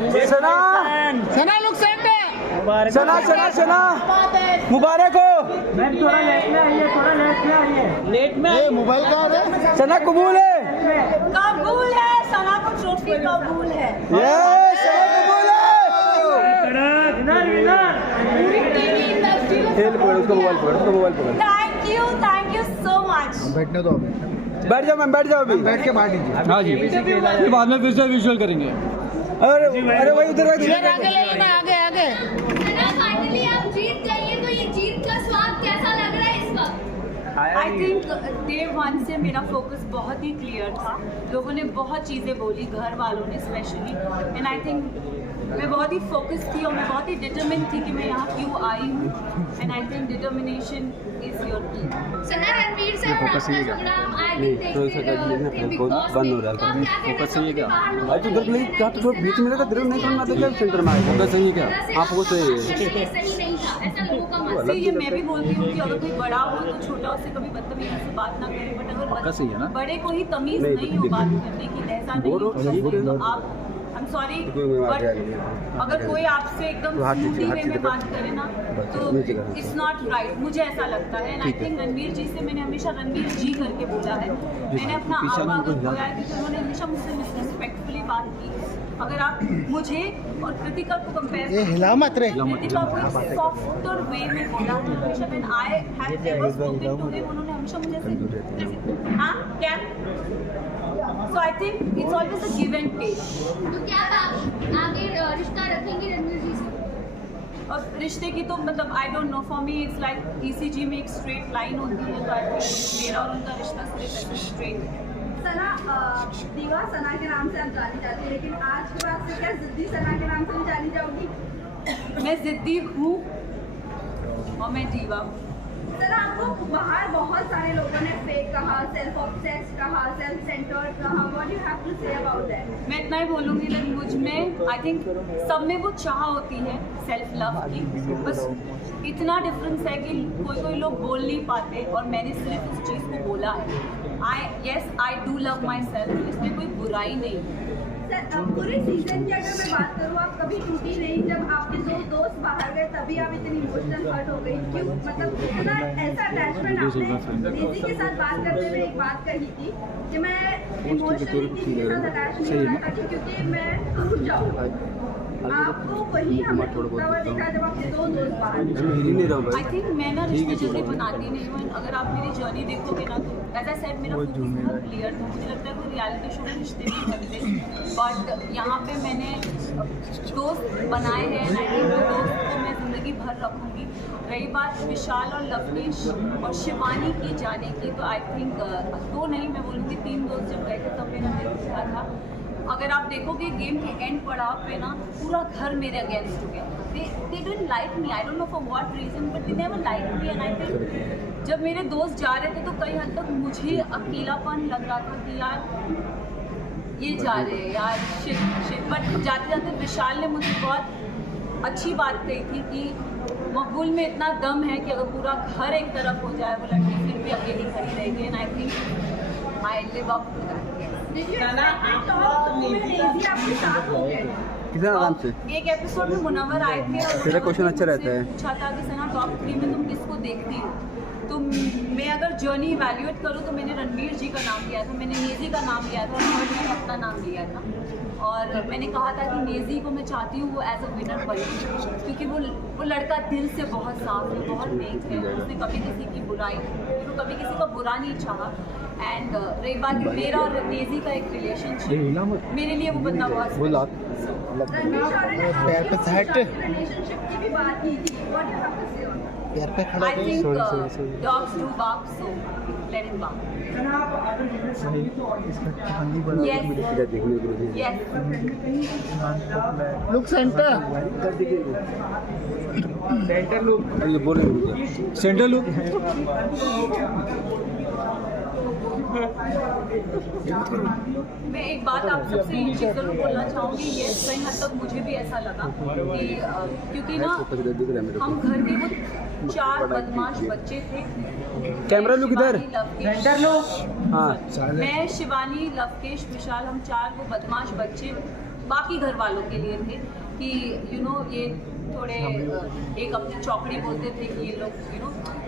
सना सना look set है। सना सना सना मुबारक हो। Ma'am थोड़ा लेट में आइए, थोड़ा लेट में आइए। लेट में ये मोबाइल कहाँ है? सना कबूल है। कबूल है, सना को ट्रॉफी कबूल है। ये सना कबूल है। Winner winner. पूरी टीवी इंडस्ट्री खेल पकड़, उसका मोबाइल पकड़, उसका मोबाइल पकड़। Thank you so much. बैठने दो अभी। बैठ जाओ मैम, बैठ जाओ अभी। बैठ के बांट दीजिए। हाँ जी, ये बाद में फिर से विजुअल करेंगे। अरे अरे भाई उधर आगे ले लेना, आगे आगे। फाइनली आप जीत जाइए, तो ये जीत का स्वाद कैसा लग रहा है इस वक्त? आई थिंक डे 1 से मेरा फोकस बहुत ही क्लियर था। लोगों ने बहुत चीज़ें बोली, घर वालों ने स्पेशली, एंड आई थिंक मैं बहुत ही फोकस थी और मैं बहुत ही डिटरमिन थी कि मैं यहाँ क्यों आई हूँ, and I think determination is your की। सना रणवीर से फोकस ही है क्या? नहीं तो इसका क्या बंद हो रहा है। फोकस सही है क्या? आज उधर प्लीज क्या तो थोड़ा बीच में लगा दिल नहीं करना था क्या सेंटर में आए। फोकस सही है क्या? आप वो सही है। सही नहीं था, ऐसा लोगों का मानना See, ये मैं भी बोलती हूँ कि अगर कोई बड़ा हो तो छोटा उससे कभी बदतमीजी से बात ना करे, बट पक्का सही है ना? अगर बड़े को ही तमीज नहीं हो बात करने की, ऐसा नहीं तो आप आई एम सॉरी, बट अगर कोई आपसे एकदम स्मूथली वे में बात करे ना तो इट्स नॉट राइट, मुझे ऐसा लगता है। एंड आई थिंक रणवीर जी से मैंने हमेशा रणवीर जी करके बोला है। मैंने अपना आवाज़ बोला है क्योंकि उन्होंने हमेशा मुझसे रिस्पेक्टफुली बात की है। अगर आप मुझे और कृतिका को कंपेयर ये हिला मत रे। कृतिका को सॉफ्टर वे में बोला है हमेशा। When I have never spoken to him, उन्होंने हमेशा मुझे हाँ क्या, so I think it's always a give and take. तो क्या आप आगे रिश्ता रखेंगे रणवीर जी से? और रिश्ते की तो मतलब आई don't know, for me it's like ECG में एक स्ट्रेट लाइन होती है, तो आई थिंक मेरा और उनका रिश्ता सिर्फ स्ट्रेट है। सना दीवा सना के नाम से आप जानी जाती है, लेकिन आज के बाद से क्या जिद्दी सना के नाम से भी जानी जाओगी? मैं जिद्दी हूँ और मैं दीवा हूँ। सना आपको बाहर बहुत सारे लोगों ने फेक कहा, सेल्फ ऑब्सेस्ड कहा, सेल्फ सेंटर्ड कहा, what you have to say about that? मैं इतना ही बोलूँगी कि मुझ में आई थिंक सब में वो चाह होती है सेल्फ लव की, बस इतना डिफरेंस है कि कोई लोग बोल नहीं पाते और मैंने सिर्फ उस चीज़ को बोला है। I do love my self, इसमें कोई बुराई नहीं है। सर पूरे सीजन की अगर मैं बात करूँ, आप कभी टूटी नहीं। जब आपके दो दोस्त बाहर गए तभी आप इतनी इमोशनल हर्ट हो गई, क्यों? मतलब इतना ऐसा अटैचमेंट आपने निजी के साथ बात करते हुए एक बात कही थी कि मैं इमोशनली किसी के साथ अटैच नहीं होना चाहती क्योंकि मैं टूट जाऊँगा। आपको वही हमें टूटता हुआ देखा जब आपके दो दोस्त बाहर गए। आई थिंक मैं ना रिश्ते जल्दी बनाती नहीं हूँ। अगर आप मेरी जर्नी देखोगे ना तो एज आई सेड मेरा फोकस बहुत क्लियर था। मुझे लगता है कोई रियलिटी शो में रिश्ते नहीं बनते, बट यहाँ पे मैंने दोस्त बनाए हैं। आई थिंक वो दोस्त को मैं ज़िंदगी भर रखूँगी। रही बात विशाल और लवकेश और शिवानी की जाने की, तो आई थिंक दो नहीं, मैं बोलूँगी 3 दोस्त जब गए थे तब मेरा दिल टूटा था। अगर आप देखोगे गेम के एंड पड़ाव पे ना पूरा घर मेरे अगेंस्ट हो गया। They didn't like me, I don't know for what reason, but they never like me. And I think जब मेरे दोस्त जा रहे थे तो कई हद तक मुझे अकेलापन लग रहा था कि यार ये जा रहे हैं यार, शिट। बट जाते जाते विशाल ने मुझे बहुत अच्छी बात कही थी कि मकबूल में इतना दम है कि अगर पूरा घर एक तरफ हो जाए वो लड़की फिर भी अकेली खड़ी रहेगी। And I think I live up to that. कितना आराम से एक एपिसोड में मुनव्वर आए थे और तेरा क्वेश्चन अच्छा रहता है। पूछा था कि सना टॉप 3 में तुम किसको देखती हो? तो मैं अगर जर्नी इवैल्यूएट करूँ तो मैंने रणवीर जी का नाम लिया था, मैंने नेजी का नाम लिया था और मैंने अपना नाम लिया था। और मैंने कहा था कि नेजी को मैं चाहती हूँ वो एज अ विनर बने, क्योंकि वो लड़का दिल से बहुत साफ है, बहुत नेक है। उसने कभी किसी की बुराई, वो कभी किसी का बुरा नहीं चाहा। एंड रही बात मेरा और नेजी का एक रिलेशनशिप, मेरे लिए वो बंदा बहुत पैर पे सेट, रिलेशनशिप की भी बात की थी, what you have to say on that? पैर पे खड़ा। I think dogs do bark, so let him bark. Yes. Yes. Look centre. Centre look, बोलेंगे सेंटर लुक। मैं एक बात आप सबसे ये चीज़ जरूर बोलना चाहूँगी, ये कहीं हद तक मुझे भी ऐसा लगा कि क्योंकि ना हम घर के वो 4 बदमाश बच्चे थे। कैमरा लुक इधर। Centre look. हाँ मैं, शिवानी, लवकेश, विशाल, हम 4 वो बदमाश बच्चे बाकी घर वालों के लिए थे कि ये थोड़े एक अपनी चौकड़ी बोलते थे कि ये लोग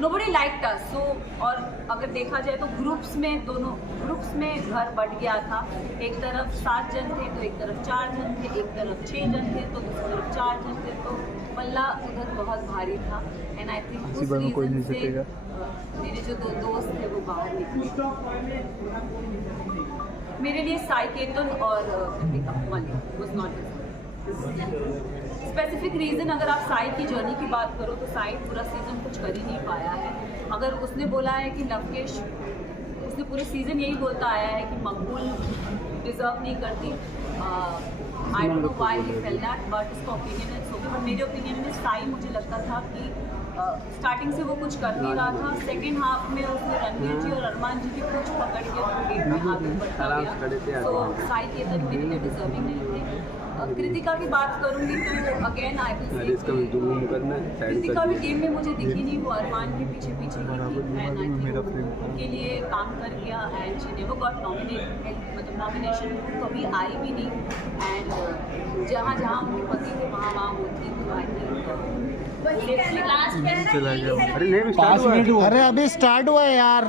नोबडी लाइक्ड अस। सो और अगर देखा जाए तो दोनों ग्रुप्स में घर बढ़ गया था। एक तरफ 7 जन थे तो एक तरफ 4 जन थे, एक तरफ 6 जन थे तो दूसरी तरफ 4 जन थे, तो पल्ला उधर बहुत भारी था। एंड आई थिंक उस रीजन से मेरे जो 2 दोस्त थे वो बाहर निकले। मेरे लिए साई केतन और Malik was not specific reason. अगर आप साई की जर्नी की बात करो तो साई पूरा सीज़न कुछ कर ही नहीं पाया है। अगर उसने बोला है कि लवकेश, उसने पूरे सीज़न यही बोलता आया है कि मकबूल डिज़र्व नहीं करती। आई don't know why he felt that, but उसका ओपिनियन है सो। बट मेरे ओपिनियन में साई, मुझे लगता था कि स्टार्टिंग से वो कुछ कर नहीं रहा था। सेकेंड हाफ में उसने रणवीर जी और अरमान जी की कुछ पकड़ के गेम में आगे बढ़ता गया। तो साई केतन मेरे लिए डिजर्विंग नहीं थे। कृतिका की बात करूंगी तो again I will say Kritika भी गेम में मुझे दिखी नहीं, वो अरमान के पीछे ही थी एंड आई थिंक उनके लिए काम कर गया and she never got nominated, मतलब नॉमिनेशन कभी आई भी नहीं। एंड जहाँ जहाँ उनके पति थे वहाँ होती, तो आई थिंक अरे अभी स्टार्ट हुआ है यार।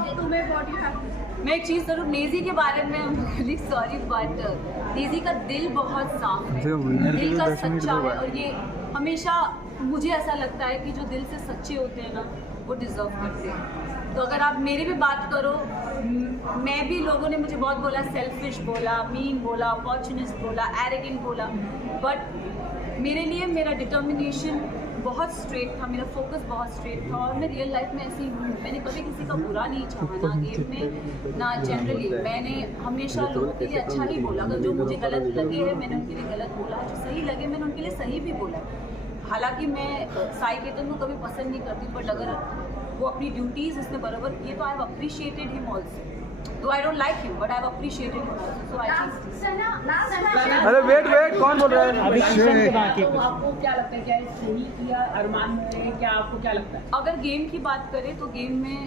मैं एक चीज़ जरूर नेजी के बारे में सॉरी, बट नेजी का दिल बहुत साफ है, दिल का सच्चा है। और ये हमेशा मुझे ऐसा लगता है कि जो दिल से सच्चे होते हैं ना वो डिज़र्व करते हैं। तो अगर आप मेरी भी बात करो, मैं भी, लोगों ने मुझे बहुत बोला, सेल्फिश बोला, मीन बोला, अपॉर्चुनिस्ट बोला, एरोगेंट बोला, बट मेरे लिए मेरा डिटर्मिनेशन बहुत स्ट्रेट था, मेरा फोकस बहुत स्ट्रेट था। और मैं रियल लाइफ में ऐसी हूँ, मैंने कभी किसी का बुरा नहीं चाहा, ना गेम में ना जनरली। मैंने हमेशा लोगों के लिए अच्छा ही बोला। अगर जो मुझे गलत लगे है मैंने उनके लिए गलत बोला, जो सही लगे मैंने उनके लिए सही भी बोला। हालांकि मैं साई केतन को कभी पसंद नहीं करती, बट अगर वो अपनी ड्यूटीज़ उसने बराबर किए तो I have appreciated him also. तो I don't like him but I have appreciated him also. So I think अरे वेट कौन बोल रहा है? तो आपको क्या लगता है, क्या ये सही किया अरमान ने, क्या आपको क्या लगता है? अगर गेम की बात करें तो गेम में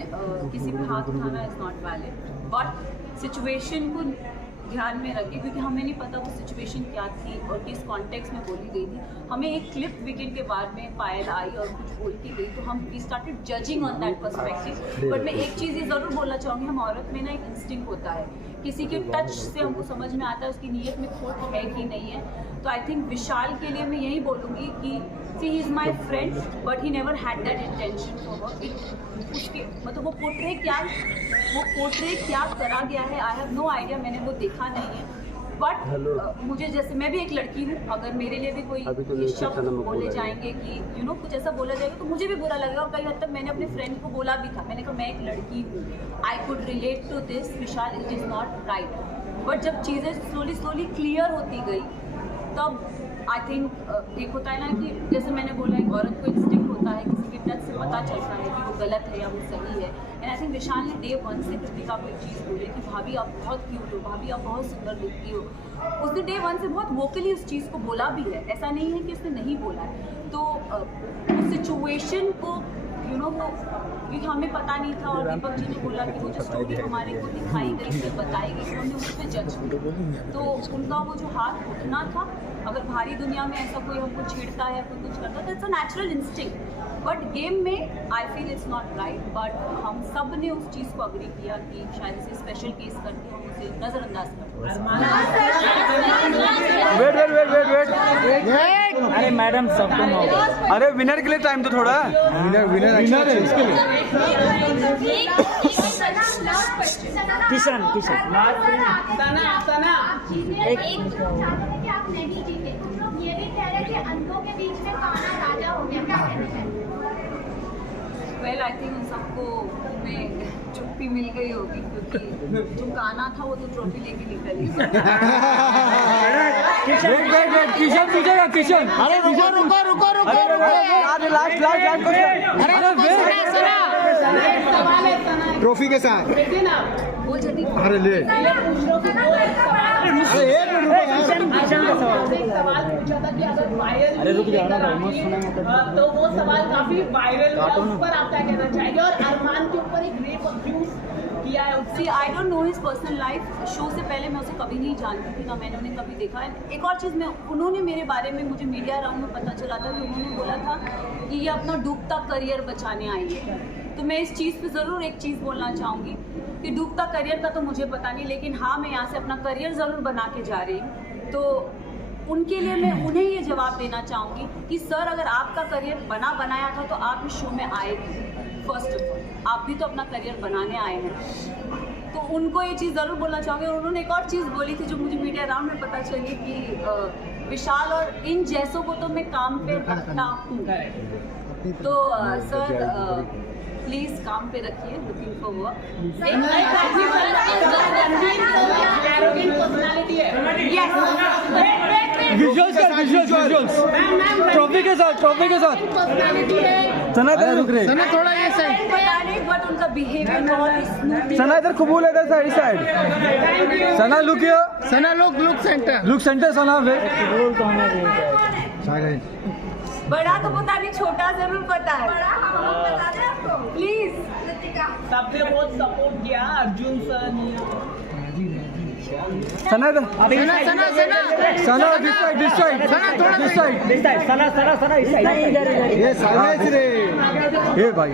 किसी पे हाथ उठाना is not valid, but situation को ध्यान में रखें, क्योंकि हमें नहीं पता वो सिचुएशन क्या थी और किस कॉन्टेक्स्ट में बोली गई थी। हमें एक क्लिप विकेट के बाद में पायल आई और कुछ बोलती गई तो हम we started judging on that perspective. But मैं एक चीज़ ये ज़रूर बोलना चाहूँगी, हम औरत में ना एक इंस्टिंक्ट होता है, किसी के टच से हमको समझ में आता है उसकी नीयत में खोट है कि नहीं है। तो आई थिंक विशाल के लिए मैं यही बोलूँगी कि she is my friend but he never had that intention for her. उसके मतलब वो पोर्ट्रे क्या करा गया है, आई हैव नो आइडिया, मैंने वो देखा नहीं है। बट मुझे, जैसे मैं भी एक लड़की हूँ, अगर मेरे लिए भी कोई शब्द बोले जाएंगे कि कुछ ऐसा बोला जाएगा तो मुझे भी बुरा लगेगा। और कई हद तक मैंने अपने फ्रेंड को बोला भी था, मैंने कहा मैं एक लड़की हूँ, I could relate to this Vishal, it is not right. But जब चीज़ें स्लोली क्लियर होती गई तब आई थिंक एक होता है ना कि जैसे मैंने बोला, एक औरत को इंस्टिंक्ट होता है, किसी के टच से पता चलता है कि वो गलत है या वो सही है। एंड आई थिंक विशाल ने डे 1 से कृतिका को एक चीज़ बोली कि भाभी आप बहुत क्यूट हो, भाभी आप बहुत सुंदर दिखती हो। उसने डे 1 से बहुत वोकली उस चीज़ को बोला भी है, ऐसा नहीं है कि उसने नहीं बोला है। तो उस सिचुएशन को वो क्योंकि हमें पता नहीं था, और दीपक जी ने बोला कि वो जो स्टोरी हमारे को दिखाई गई थी, बताई गई थी, हमने उस पर जज किया। तो उनका वो जो हाथ उठना था, अगर भारी दुनिया में ऐसा कोई हमको छेड़ता है, कोई कुछ करता है, तो it's a natural instinct. But game में I feel it's not right. But हम सब ने उस चीज़ को अग्री किया कि शायद इसे स्पेशल केस करके हम उसे नज़रअंदाज करते वेट अरे मैडम सबको अरे विनर के लिए टाइम तो थोड़ा, विनर है इसके लिए। किशन आप नहीं जीते, तुम लोग ये भी कह रहे कि अंधों के बीच में काना राजा हो गया, क्या कहना चाहिए? वेल आई थिंक उन सबको में चुप्पी मिल गई होगी, क्योंकि जो काना था वो तो ट्रॉफी लेके निकल ही गया। किशन पूछेगा, किशन। अरे रुको ट्रॉफी के साथ वो जल्दी अरे ले अरे रुक जाओ ना भाई, तो वो सवाल काफी वायरल हुआ, उस पर आप क्या कहना चाहेंगे? और अरमान के ऊपर एक रेप अब्यूज किया है उससे? See I don't know his personal life. Show से पहले मैं उसे कभी नहीं जानती थी, ना मैंने उन्हें कभी देखा। एक और चीज़, मैं उन्होंने मेरे बारे में, मुझे मीडिया राउंड में पता चला था कि उन्होंने बोला था कि ये अपना डूबता करियर बचाने आई है। तो मैं इस चीज़ पे ज़रूर एक चीज़ बोलना चाहूँगी कि डूबता करियर का तो मुझे पता नहीं, लेकिन हाँ, मैं यहाँ से अपना करियर ज़रूर बना के जा रही हूँ। तो उनके लिए मैं उन्हें ये जवाब देना चाहूँगी कि सर, अगर आपका करियर बनाया था तो आप इस शो में आए थे। फर्स्ट ऑफ ऑल, आप भी तो अपना करियर बनाने आए हैं। तो उनको ये चीज़ ज़रूर बोलना चाहूँगी। और उन्होंने एक और चीज़ बोली थी जो मुझे मीडिया राउंड में पता चली कि विशाल और इन जैसों को तो मैं काम पे रखता हूँ। तो सर प्लीज़ काम पे रखिए, लुकिंग फॉर वर्क। विजुअल्स कर, विजुअल्स ट्रॉफी के साथ सना इधर रुक रहे, सना थोड़ा ये साइड। पता नहीं, बट उनका बिहेवियर बहुत ही स्मूथ। सना इधर कबूल है, इधर side. Sana look here, Sana look centre. Look centre Sana way. बड़ा तो पता नहीं, छोटा जरूर पता है। बड़ा हम बता दें आपको प्लीज। लतिका सबने बहुत सपोर्ट किया, अर्जुन सर ने। सना इधर, सना दिस साइड ये साइलेंस रे। ये भाई,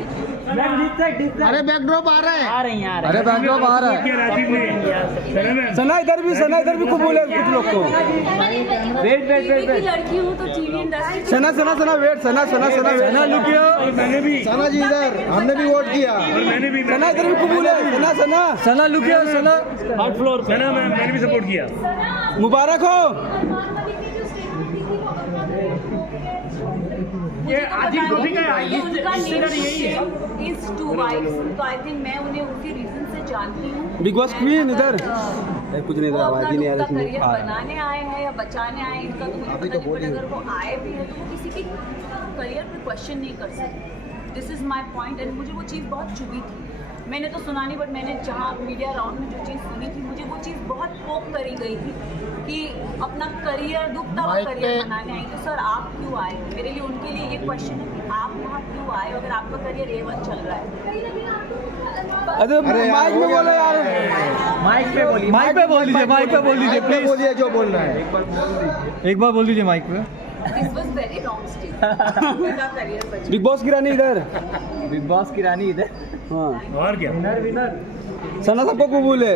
अरे बैकड्रॉप आ रहा है। अरे बैकड्रॉप आ रहा है। सना इधर भी कबूल है कुछ लोग को। की लड़की हूँ तो TV industry. Sana wait, Sana look here. Sana ji इधर, हमने भी वोट किया। सना इधर भी कबूल है। Sana look here. Sana hard floor Sana, मैंने भी सपोर्ट किया। मुबारक हो। नॉर्मली की जो स्टेटमेंट थी वो इज टू वाइफ्स, तो आई थिंक मैं उन्हें उसी रीजन से जानती हूँ। बिग बॉस क्वीन इधर कुछ नहीं, वो इधर अपना आवाज ही नहीं आ डूबता रही करियर इसमें। बनाने आए हैं या बचाने आए हैं, इनका तो मुझे पता नहीं। बट अगर वो आए भी हैं तो वो किसी के करियर पे क्वेश्चन नहीं कर सकते। This is my point. And मुझे वो चीज़ बहुत चुभी थी। मैंने तो सुना नहीं, बट मैंने जहाँ मीडिया राउंड में जो चीज़ सुनी थी, मुझे वो चीज़ बहुत पोक करी गई थी कि अपना करियर, डूबता हुआ करियर बनाने आई। तो सर, आप क्यों आए? मेरे लिए, उनके लिए ये क्वेश्चन है कि आप वहाँ क्यों आए अगर आपका करियर A1 चल रहा है? अरे माइक में बोलो यार, माइक पे बोल दीजिए प्लीज। बोलिए जो बोल रहा है। एक बार बोल दीजिए माइक पे। This was very wrong statement. मेरा करियर बचा। बिग बॉस की रानी इधर। हाँ, और क्या, सना सबको कबूल है।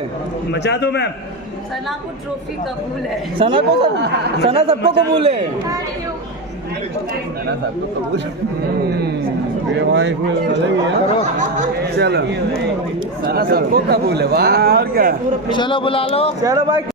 मचा दो मैम। सना को ट्रॉफी कबूल है। सना सबको कबूल है। करो, चलो। सना सबको कबूल है। वाह, और क्या, चलो बुला लो। चलो भाई।